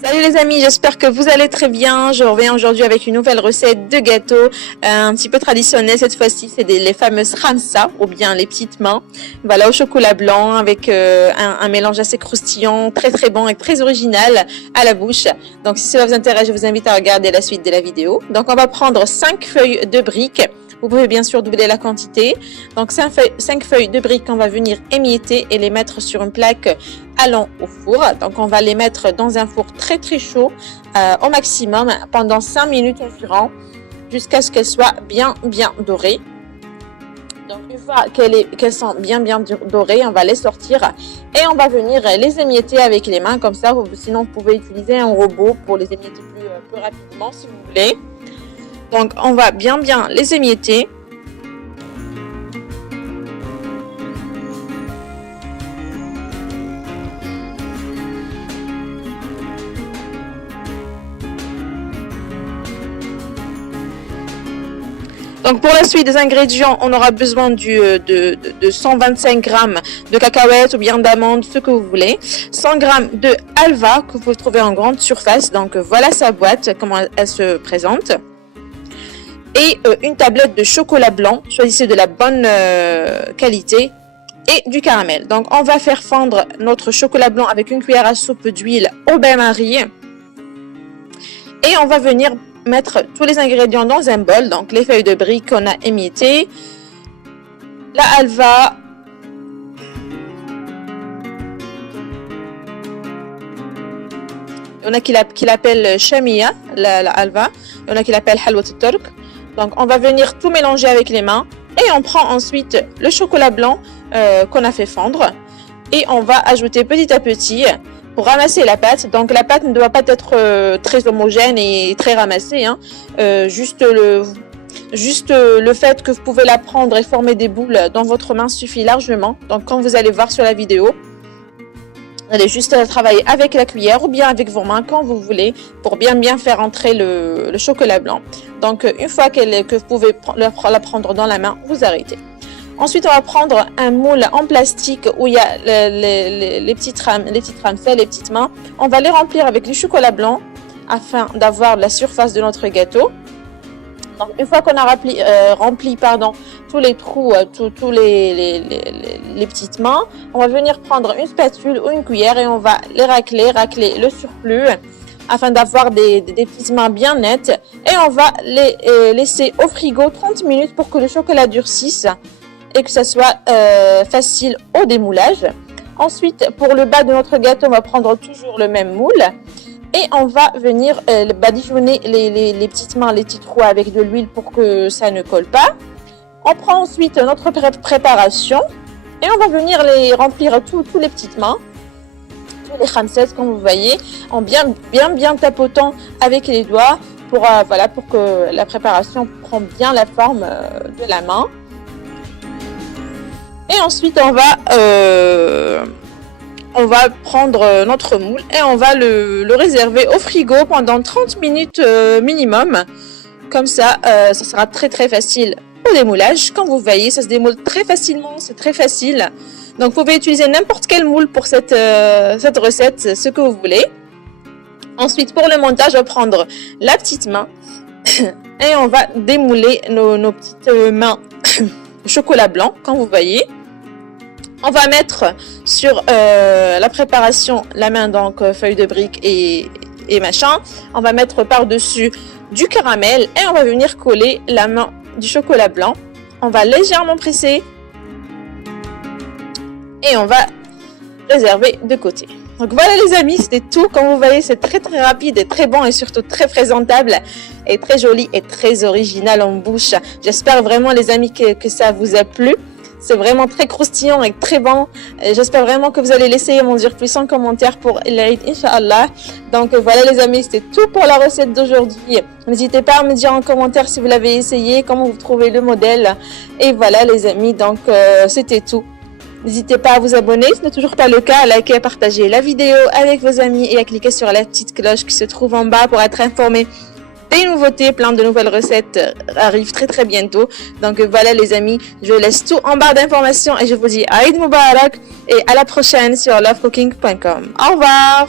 Salut les amis, j'espère que vous allez très bien. Je reviens aujourd'hui avec une nouvelle recette de gâteau, un petit peu traditionnelle cette fois-ci. C'est les fameuses khamsa ou bien les petites mains. Voilà, au chocolat blanc avec un mélange assez croustillant, très très bon et très original à la bouche. Donc si cela vous intéresse, je vous invite à regarder la suite de la vidéo. Donc on va prendre 5 feuilles de briques. Vous pouvez bien sûr doubler la quantité. Donc 5 feuilles de briques qu'on va venir émietter et les mettre sur une plaque allant au four. Donc on va les mettre dans un four très très chaud au maximum pendant 5 minutes environ jusqu'à ce qu'elles soient bien dorées. Donc une fois qu'elles sont bien dorées, on va les sortir et on va venir les émietter avec les mains comme ça. Sinon vous pouvez utiliser un robot pour les émietter plus rapidement si vous voulez. Donc on va bien les émietter. Donc pour la suite des ingrédients, on aura besoin de 125 g de cacahuètes ou bien d'amandes, ce que vous voulez. 100 g de halva que vous pouvez trouver en grande surface. Donc voilà sa boîte, comment elle se présente. Et une tablette de chocolat blanc, choisissez de la bonne qualité, et du caramel. Donc on va faire fondre notre chocolat blanc avec une cuillère à soupe d'huile au bain-marie. Et on va venir mettre tous les ingrédients dans un bol. Donc les feuilles de briques qu'on a émiettées, la halva, il y en a qui l'appellent chamia, la halva, il y en a qui l'appellent halwat al-turk. Donc on va venir tout mélanger avec les mains et on prend ensuite le chocolat blanc qu'on a fait fondre et on va ajouter petit à petit pour ramasser la pâte. Donc la pâte ne doit pas être très homogène et très ramassée, hein. Juste le fait que vous pouvez la prendre et former des boules dans votre main suffit largement. Donc quand vous allez voir sur la vidéo, vous allez juste travailler avec la cuillère ou bien avec vos mains quand vous voulez pour bien faire entrer le chocolat blanc. Donc une fois que vous pouvez la prendre dans la main, vous arrêtez. Ensuite, on va prendre un moule en plastique où il y a les petites ramsels, les petites mains. On va les remplir avec du chocolat blanc afin d'avoir la surface de notre gâteau. Donc une fois qu'on a rempli tous les trous, tous les petites mains, on va venir prendre une spatule ou une cuillère et on va les racler le surplus afin d'avoir des petites mains bien nettes. Et on va les laisser au frigo 30 minutes pour que le chocolat durcisse et que ça soit facile au démoulage. Ensuite, pour le bas de notre gâteau, on va prendre toujours le même moule. Et on va venir badigeonner les petites mains, les petits trous avec de l'huile pour que ça ne colle pas. On prend ensuite notre préparation et on va venir les remplir tous les petites mains, tous les khamsas comme vous voyez, en bien tapotant avec les doigts pour que la préparation prenne bien la forme de la main. Et ensuite on va prendre notre moule et on va le réserver au frigo pendant 30 minutes minimum. Comme ça, ça sera très facile au démoulage. Comme vous voyez, ça se démoule très facilement, c'est très facile. Donc vous pouvez utiliser n'importe quel moule pour cette recette, ce que vous voulez. Ensuite, pour le montage, on va prendre la petite main et on va démouler nos petites mains chocolat blanc, comme vous voyez. On va mettre sur la préparation la main, donc feuille de brique et machin. On va mettre par-dessus du caramel et on va venir coller la main du chocolat blanc. On va légèrement presser et on va réserver de côté. Donc voilà les amis, c'était tout. Comme vous voyez, c'est très rapide et très bon et surtout très présentable et très joli et très original en bouche. J'espère vraiment les amis que ça vous a plu. C'est vraiment très croustillant et très bon. J'espère vraiment que vous allez l'essayer, m'en dire plus en commentaire pour l'Aïd, Inch'Allah. Donc voilà les amis, c'était tout pour la recette d'aujourd'hui. N'hésitez pas à me dire en commentaire si vous l'avez essayé, comment vous trouvez le modèle. Et voilà les amis, donc c'était tout. N'hésitez pas à vous abonner, ce n'est toujours pas le cas, à liker, à partager la vidéo avec vos amis et à cliquer sur la petite cloche qui se trouve en bas pour être informé des nouveautés. Plein de nouvelles recettes arrivent très bientôt. Donc voilà les amis, je laisse tout en barre d'informations et je vous dis Aïd Moubarak et à la prochaine sur lovecooking.com. Au revoir.